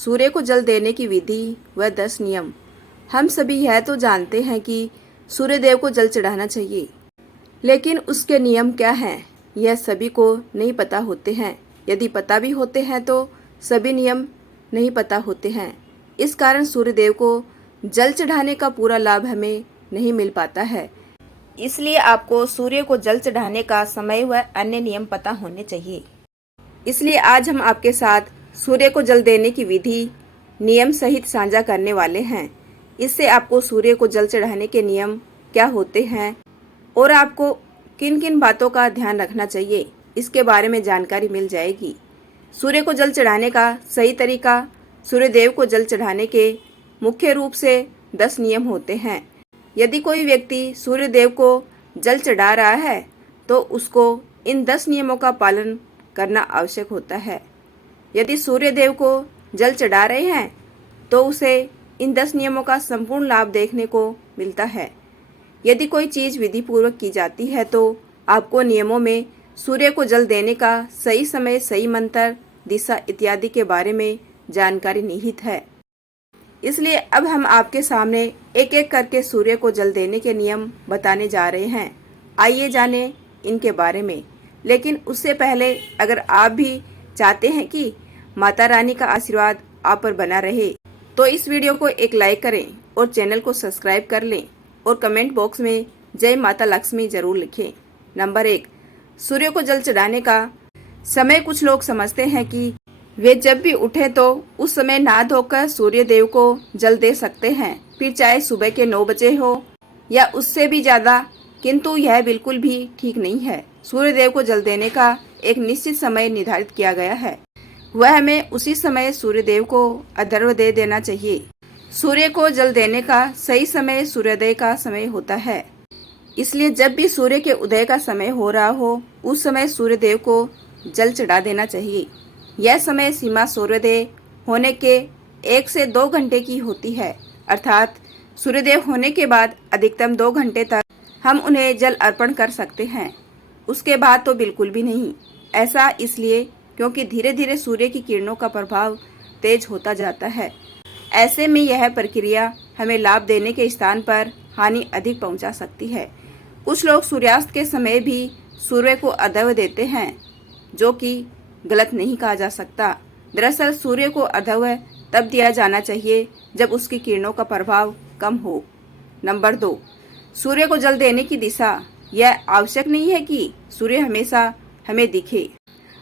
सूर्य को जल देने की विधि व 10 नियम। हम सभी यह तो जानते हैं कि सूर्य देव को जल चढ़ाना चाहिए, लेकिन उसके नियम क्या हैं यह सभी को नहीं पता होते हैं। यदि पता भी होते हैं तो सभी नियम नहीं पता होते हैं। इस कारण सूर्य देव को जल चढ़ाने का पूरा लाभ हमें नहीं मिल पाता है। इसलिए आपको सूर्य को जल चढ़ाने का समय व अन्य नियम पता होने चाहिए। इसलिए आज हम आपके साथ सूर्य को जल देने की विधि नियम सहित साझा करने वाले हैं। इससे आपको सूर्य को जल चढ़ाने के नियम क्या होते हैं और आपको किन किन बातों का ध्यान रखना चाहिए, इसके बारे में जानकारी मिल जाएगी। सूर्य को जल चढ़ाने का सही तरीका। सूर्य देव को जल चढ़ाने के मुख्य रूप से 10 नियम होते हैं। यदि कोई व्यक्ति सूर्य देव को जल चढ़ा रहा है तो उसको इन 10 नियमों का पालन करना आवश्यक होता है। यदि सूर्य देव को जल चढ़ा रहे हैं तो उसे इन 10 नियमों का संपूर्ण लाभ देखने को मिलता है। यदि कोई चीज़ विधि पूर्वक की जाती है तो आपको नियमों में सूर्य को जल देने का सही समय, सही मंत्र, दिशा इत्यादि के बारे में जानकारी निहित है। इसलिए अब हम आपके सामने एक एक करके सूर्य को जल देने के नियम बताने जा रहे हैं। आइए जाने इनके बारे में। लेकिन उससे पहले अगर आप भी चाहते हैं कि माता रानी का आशीर्वाद आप पर बना रहे तो इस वीडियो को एक लाइक करें और चैनल को सब्सक्राइब कर लें और कमेंट बॉक्स में जय माता लक्ष्मी जरूर लिखें। नंबर 1, सूर्य को जल चढ़ाने का समय। कुछ लोग समझते हैं कि वे जब भी उठे तो उस समय नहा धोकर सूर्य देव को जल दे सकते हैं, फिर चाहे सुबह के 9 बजे हो या उससे भी ज्यादा, किंतु यह बिल्कुल भी ठीक नहीं है। सूर्य देव को जल देने का एक निश्चित समय निर्धारित किया गया है, वह हमें उसी समय सूर्य देव को अर्घ्य दे देना चाहिए। सूर्य को जल देने का सही समय सूर्योदय का समय होता है। इसलिए जब भी सूर्य के उदय का समय हो रहा हो उस समय सूर्य देव को जल चढ़ा देना चाहिए। यह समय सीमा सूर्योदय होने के 1 से 2 घंटे की होती है, अर्थात सूर्योदय होने के बाद अधिकतम 2 घंटे तक हम उन्हें जल अर्पण कर सकते हैं। उसके बाद तो बिल्कुल भी नहीं। ऐसा इसलिए क्योंकि धीरे धीरे सूर्य की किरणों का प्रभाव तेज होता जाता है। ऐसे में यह प्रक्रिया हमें लाभ देने के स्थान पर हानि अधिक पहुंचा सकती है। कुछ लोग सूर्यास्त के समय भी सूर्य को अर्घ्य देते हैं, जो कि गलत नहीं कहा जा सकता। दरअसल सूर्य को अर्घ्य तब दिया जाना चाहिए जब उसकी किरणों का प्रभाव कम हो। नंबर 2, सूर्य को जल देने की दिशा। यह आवश्यक नहीं है कि सूर्य हमेशा हमें दिखे,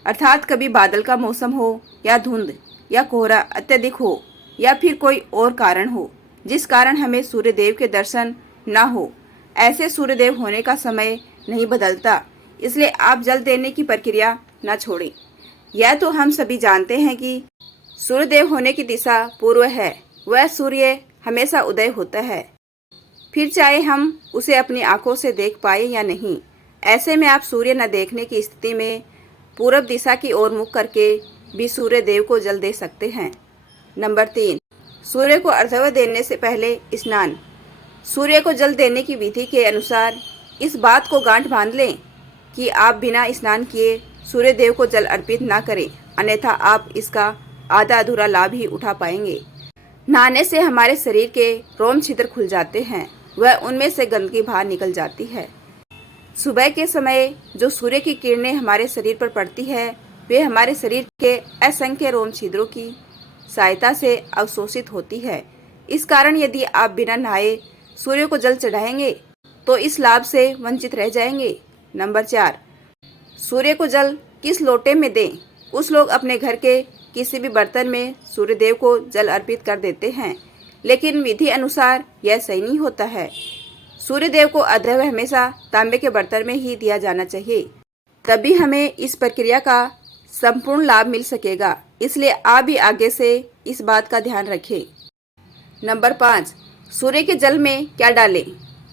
अर्थात कभी बादल का मौसम हो या धुंध या कोहरा अत्यधिक हो या फिर कोई और कारण हो जिस कारण हमें सूर्य देव के दर्शन न हो। ऐसे सूर्य देव होने का समय नहीं बदलता, इसलिए आप जल देने की प्रक्रिया न छोड़ें। यह तो हम सभी जानते हैं कि सूर्य देव होने की दिशा पूर्व है, वह सूर्य हमेशा उदय होता है, फिर चाहे हम उसे अपनी आंखों से देख पाए या नहीं। ऐसे में आप सूर्य न देखने की स्थिति में पूरब दिशा की ओर मुख करके भी सूर्य देव को जल दे सकते हैं। नंबर 3, सूर्य को अर्घ्य देने से पहले स्नान। सूर्य को जल देने की विधि के अनुसार इस बात को गांठ बांध लें कि आप बिना स्नान किए सूर्य देव को जल अर्पित ना करें, अन्यथा आप इसका आधा अधूरा लाभ ही उठा पाएंगे। नहाने से हमारे शरीर के रोम छिद्र खुल जाते हैं, वह उनमें से गंदगी बाहर निकल जाती है। सुबह के समय जो सूर्य की किरणें हमारे शरीर पर पड़ती है वे हमारे शरीर के असंख्य रोम छिद्रों की सहायता से अवशोषित होती है। इस कारण यदि आप बिना नहाए सूर्य को जल चढ़ाएंगे तो इस लाभ से वंचित रह जाएंगे। नंबर 4, सूर्य को जल किस लोटे में दें। कुछ लोग अपने घर के किसी भी बर्तन में सूर्य देव को जल अर्पित कर देते हैं, लेकिन विधि अनुसार यह सही नहीं होता है। सूर्य देव को अर्घ्य हमेशा तांबे के बर्तन में ही दिया जाना चाहिए, तभी हमें इस प्रक्रिया का संपूर्ण लाभ मिल सकेगा। इसलिए आप भी आगे से इस बात का ध्यान रखें। नंबर 5, सूर्य के जल में क्या डालें।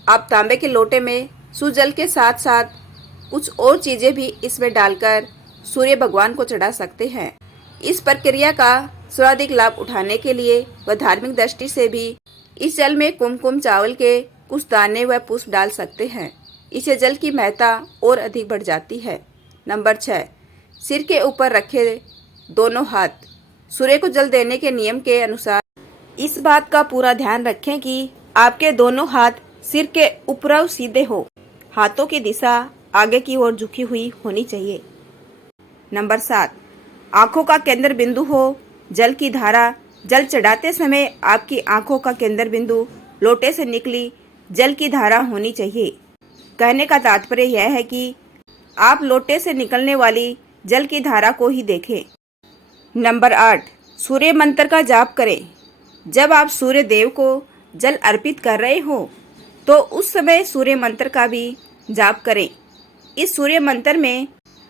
आप तांबे के लोटे में शुद्ध जल के साथ साथ कुछ और चीजें भी इसमें डालकर सूर्य भगवान को चढ़ा सकते हैं। इस प्रक्रिया का सर्वाधिक लाभ उठाने के लिए व धार्मिक दृष्टि से भी इस जल में कुमकुम चावल के कुछ दाने व पुष्प डाल सकते हैं। इससे जल की महत्ता और अधिक बढ़ जाती है। नंबर 6, सिर के ऊपर रखे दोनों हाथ। सूर्य को जल देने के नियम के अनुसार इस बात का पूरा ध्यान रखें कि आपके दोनों हाथ सिर के ऊपर सीधे हो। हाथों की दिशा आगे की ओर झुकी हुई होनी चाहिए। नंबर 7, आंखों का केंद्र बिंदु हो जल की धारा। जल चढ़ाते समय आपकी आंखों का केंद्र बिंदु लोटे से निकली जल की धारा होनी चाहिए। कहने का तात्पर्य यह है कि आप लोटे से निकलने वाली जल की धारा को ही देखें। नंबर 8, सूर्य मंत्र का जाप करें। जब आप सूर्य देव को जल अर्पित कर रहे हो तो उस समय सूर्य मंत्र का भी जाप करें। इस सूर्य मंत्र में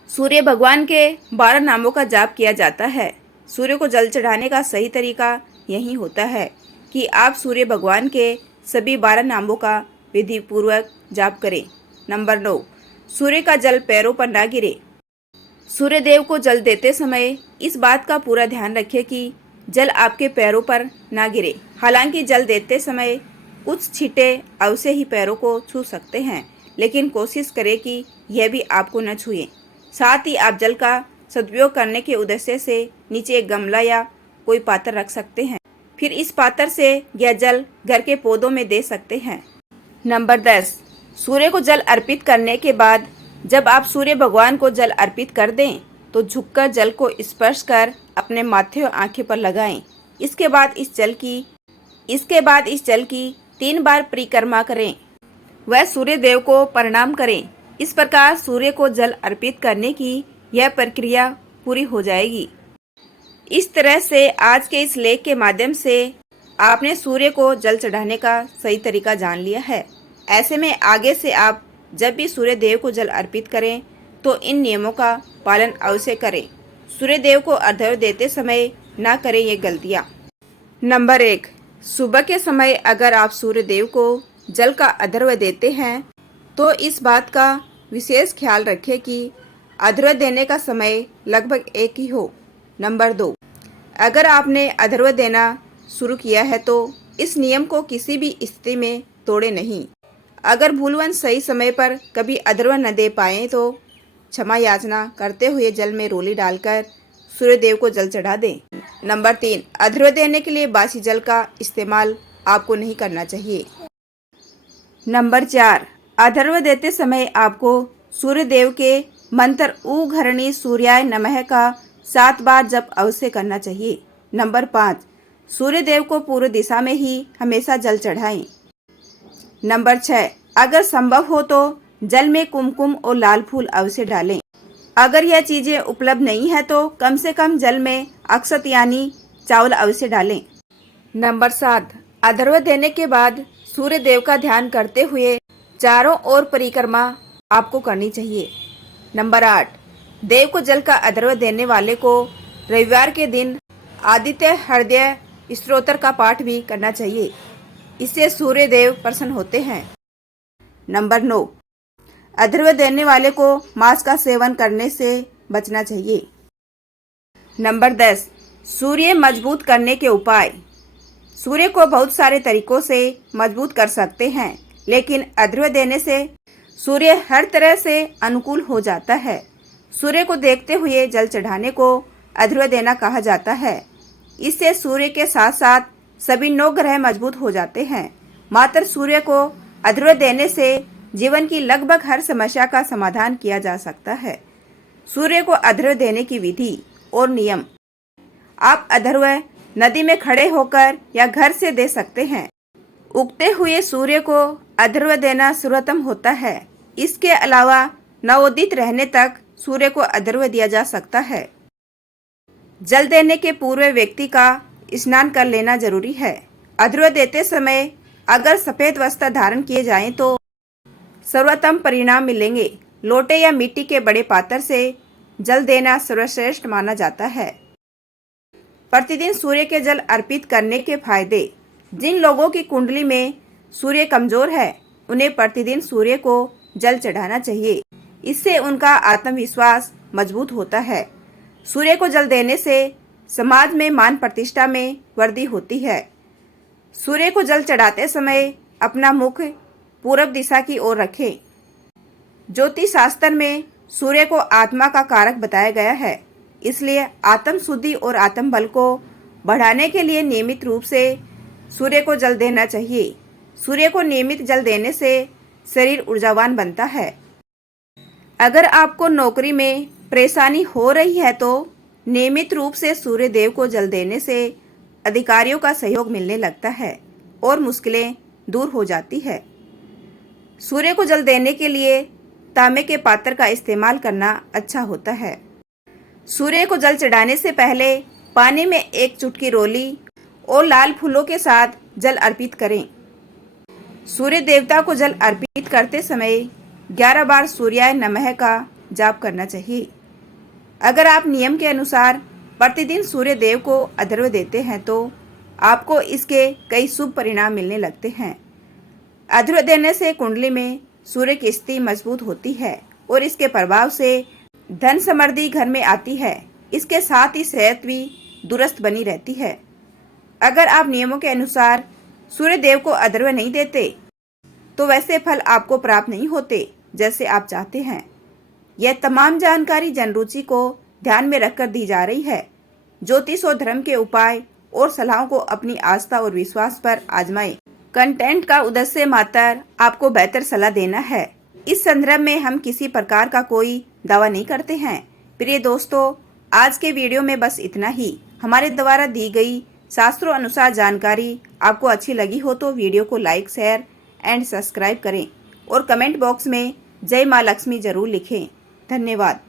सूर्य भगवान के 12 नामों का जाप किया जाता है। सूर्य को जल चढ़ाने का सही तरीका यही होता है कि आप सूर्य भगवान के सभी 12 नामों का विधि पूर्वक जाप करें। नंबर 9, सूर्य का जल पैरों पर ना गिरे। सूर्य देव को जल देते समय इस बात का पूरा ध्यान रखें कि जल आपके पैरों पर ना गिरे। हालांकि जल देते समय कुछ छींटे अवश्य ही पैरों को छू सकते हैं, लेकिन कोशिश करें कि यह भी आपको न छुए। साथ ही आप जल का सदुपयोग करने के उद्देश्य से नीचे एक गमला या कोई पात्र रख सकते हैं। फिर इस पात्र से यह जल घर के पौधों में दे सकते हैं। नंबर 10, सूर्य को जल अर्पित करने के बाद जब आप सूर्य भगवान को जल अर्पित कर दें तो झुककर जल को स्पर्श कर अपने माथे और आंखें पर लगाएं। इसके बाद इस जल की 3 बार परिक्रमा करें। वह सूर्य देव को प्रणाम करें। इस प्रकार सूर्य को जल अर्पित करने की यह प्रक्रिया पूरी हो जाएगी। इस तरह से आज के इस लेख के माध्यम से आपने सूर्य को जल चढ़ाने का सही तरीका जान लिया है। ऐसे में आगे से आप जब भी सूर्य देव को जल अर्पित करें तो इन नियमों का पालन अवश्य करें। सूर्य देव को अर्घ्य देते समय ना करें ये गलतियाँ। नंबर 1, सुबह के समय अगर आप सूर्य देव को जल का अर्घ्य देते हैं तो इस बात का विशेष ख्याल रखें कि अर्घ्य देने का समय लगभग एक ही हो। नंबर 2, अगर आपने अर्घ्य देना शुरू किया है तो इस नियम को किसी भी स्थिति में तोड़े नहीं। अगर भूलवश सही समय पर कभी अर्घ्य न दे पाएँ तो क्षमा याचना करते हुए जल में रोली डालकर सूर्य देव को जल चढ़ा दें। नंबर 3, अर्घ्य देने के लिए बासी जल का इस्तेमाल आपको नहीं करना चाहिए। नंबर 4, अर्घ्य देते समय आपको सूर्य देव के मंत्र ऊ घरणी सूर्याय नमः का 7 बार जप अवश्य करना चाहिए। नंबर 5, सूर्य देव को पूर्व दिशा में ही हमेशा जल चढ़ाएं। नंबर 6, अगर संभव हो तो जल में कुमकुम और लाल फूल अवश्य डालें। अगर यह चीजें उपलब्ध नहीं है तो कम से कम जल में अक्षत यानी चावल अवश्य डालें। नंबर 7, अर्घ्य देने के बाद सूर्य देव का ध्यान करते हुए चारों ओर परिक्रमा आपको करनी चाहिए। नंबर 8, देव को जल का अर्घ्य देने वाले को रविवार के दिन आदित्य हृदय स्तोत्र का पाठ भी करना चाहिए। इससे सूर्य देव प्रसन्न होते हैं। नंबर 9, अर्घ्य देने वाले को मांस का सेवन करने से बचना चाहिए। नंबर 10, सूर्य मजबूत करने के उपाय। सूर्य को बहुत सारे तरीकों से मजबूत कर सकते हैं, लेकिन अर्घ्य देने से सूर्य हर तरह से अनुकूल हो जाता है। सूर्य को देखते हुए जल चढ़ाने को अर्घ्य देना कहा जाता है। इससे सूर्य के साथ साथ सभी 9 ग्रह मजबूत हो जाते हैं। मात्र सूर्य को अर्घ्य देने से जीवन की लगभग हर समस्या का समाधान किया जा सकता है। सूर्य को अर्घ्य देने की विधि और नियम। आप अर्घ्य नदी में खड़े होकर या घर से दे सकते हैं। उगते हुए सूर्य को अर्घ्य देना सर्वोत्तम होता है। इसके अलावा नवोदित रहने तक सूर्य को अर्घ्य दिया जा सकता है। जल देने के पूर्व व्यक्ति का स्नान कर लेना जरूरी है। अर्घ्य देते समय अगर सफेद वस्त्र धारण किए जाएं तो सर्वोत्तम परिणाम मिलेंगे। लोटे या मिट्टी के बड़े पात्र से जल देना सर्वश्रेष्ठ माना जाता है। प्रतिदिन सूर्य के जल अर्पित करने के फायदे। जिन लोगों की कुंडली में सूर्य कमजोर है उन्हें प्रतिदिन सूर्य को जल चढ़ाना चाहिए। इससे उनका आत्मविश्वास मजबूत होता है। सूर्य को जल देने से समाज में मान प्रतिष्ठा में वृद्धि होती है। सूर्य को जल चढ़ाते समय अपना मुख पूरब दिशा की ओर रखें। ज्योतिष शास्त्र में सूर्य को आत्मा का कारक बताया गया है। इसलिए आत्म शुद्धि और आत्म बल को बढ़ाने के लिए नियमित रूप से सूर्य को जल देना चाहिए। सूर्य को नियमित जल देने से शरीर ऊर्जावान बनता है। अगर आपको नौकरी में परेशानी हो रही है तो नियमित रूप से सूर्य देव को जल देने से अधिकारियों का सहयोग मिलने लगता है और मुश्किलें दूर हो जाती है। सूर्य को जल देने के लिए तांबे के पात्र का इस्तेमाल करना अच्छा होता है। सूर्य को जल चढ़ाने से पहले पानी में 1 चुटकी रोली और लाल फूलों के साथ जल अर्पित करें। सूर्य देवता को जल अर्पित करते समय 11 बार सूर्याय नमः का जाप करना चाहिए। अगर आप नियम के अनुसार प्रतिदिन सूर्य देव को अर्घ्य देते हैं तो आपको इसके कई शुभ परिणाम मिलने लगते हैं। अर्घ्य देने से कुंडली में सूर्य की स्थिति मजबूत होती है और इसके प्रभाव से धन समृद्धि घर में आती है। इसके साथ ही सेहत भी दुरुस्त बनी रहती है। अगर आप नियमों के अनुसार सूर्य देव को अर्घ्य नहीं देते तो वैसे फल आपको प्राप्त नहीं होते जैसे आप चाहते हैं। यह तमाम जानकारी जनरुचि को ध्यान में रखकर दी जा रही है। ज्योतिष और धर्म के उपाय और सलाहों को अपनी आस्था और विश्वास पर आजमाएं। कंटेंट का उद्देश्य मात्र आपको बेहतर सलाह देना है। इस संदर्भ में हम किसी प्रकार का कोई दावा नहीं करते हैं। प्रिय दोस्तों, आज के वीडियो में बस इतना ही। हमारे द्वारा दी गई शास्त्रों अनुसार जानकारी आपको अच्छी लगी हो तो वीडियो को लाइक, शेयर एंड सब्सक्राइब करें और कमेंट बॉक्स में जय माँ लक्ष्मी जरूर लिखें। धन्यवाद।